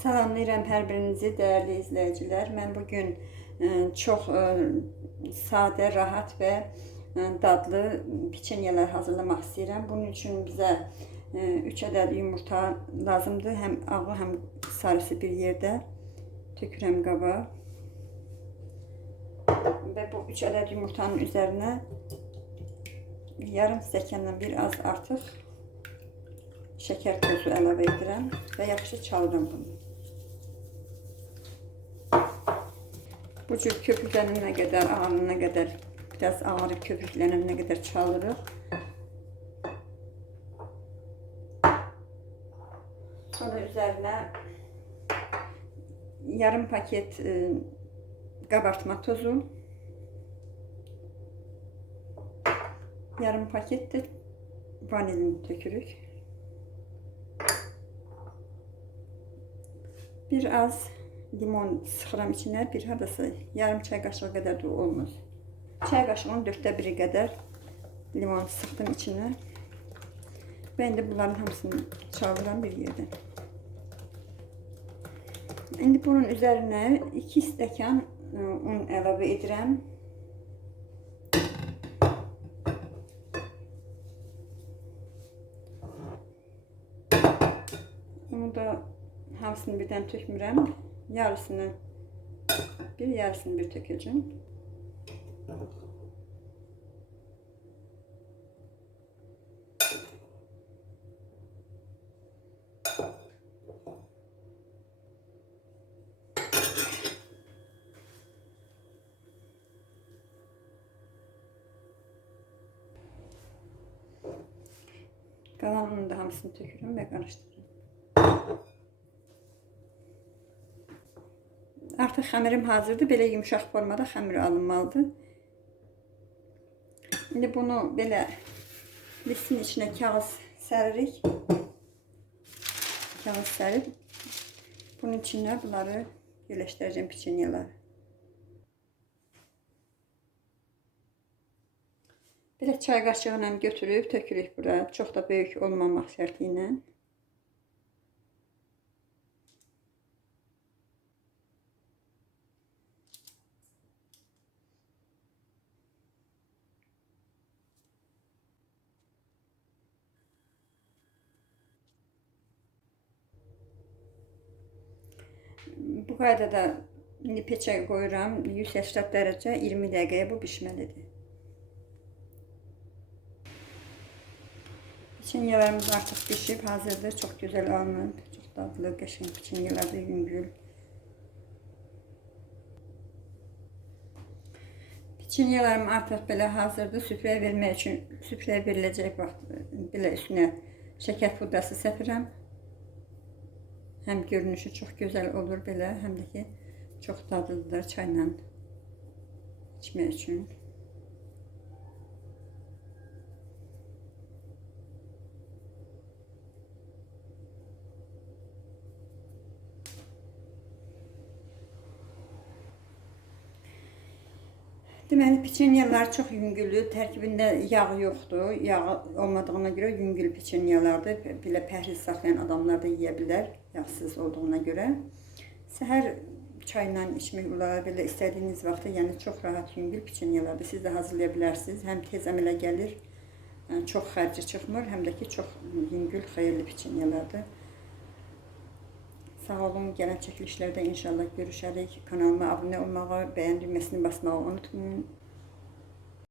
Salamlayıram hər birinizi dəyərli izləyicilər. Mən bu gün e, çox e, sadə, rahat və e, dadlı peçenyelər hazırlamaq istəyirəm. Bunun üçün bizə 3 ədəd yumurta lazımdır. Həm ağı, həm sarısı bir yerdə tökürəm qaba. Və bu 3 ədəd yumurtanın üzərinə yarım stəkandan bir az artıq şeker tozu əlavə edirəm və yaxşı çalıram bunu. Bu cür köpüklənənə qədər, ağarına qədər, biraz ağarı köpüklənənə qədər çalırıq. Sonra üzərinə yarım paket e, qabartma tozu, yarım paket de vanilini tökürük. Bir az limon sıxıram içinə, bir hardasa yarım çay qaşığı qədər də olmaz. Çay qaşığının dörddə biri qədər limon sıxdım içinə. Və indi bunların hamısını çaldıram bir yerdən. İndi bunun üzərinə 2 stəkan e, un əlavə edirəm. Onu da hamısını birdən tökmürəm. Yarısını bir, yarısını bir tökəcəm. Qalanını da hamısını tökürəm və qarışdırıram. Artıq xəmirim hazırdır. Belə yumşaq formada xəmir alınmalıdır. İndi bunu belə listin içinə kağız səririk. Kağız sərib bunun içinə bunları yerləşdirəcəm peçenyeləri. Belə çay qaşığı ilə götürüb tökürük bura. Çox da böyük olmamaq şərti. Bu qaydada indi peçə qoyuram 180 dərəcə 20 dəqiqəyə bu bişməlidir. Peçenyelerimiz artık pişip hazırdır. Çok güzel alınıb. Çok dadlı, qəşəng peçenyelərdir, yüngül. Peçenyelerim artıq belə hazırdır. Süfrəyə vermək üçün süfrəyə veriləcək vaxt belə üstünə şəkər pudrası səpirəm. Həm görünüşü çox gözəl olur belə, həm də ki çox dadlıdır çayla içmək üçün. Deməli, peçenyelər çox yüngüldür. Tərkibində yağ yoxdur. Yağ olmadığına görə yüngül peçenyelərdir. Belə pəhriz saxlayan adamlar da yeyə bilər, yağsız olduğuna görə. Səhər çayla içmək olar, belə istədiyiniz vaxtda, yəni çox rahat yüngül peçenyelərdir. Siz də hazırlaya bilərsiniz. Həm tez əmələ gəlir, çox xərci çıxmır, həm də ki çox yüngül, xeyirli peçenyelərdir. Sağ olun. Gələn çəkilişlərdə inşallah görüşərik. Kanalıma abunə olmağı, bəyən düyməsini basmağı unutmayın.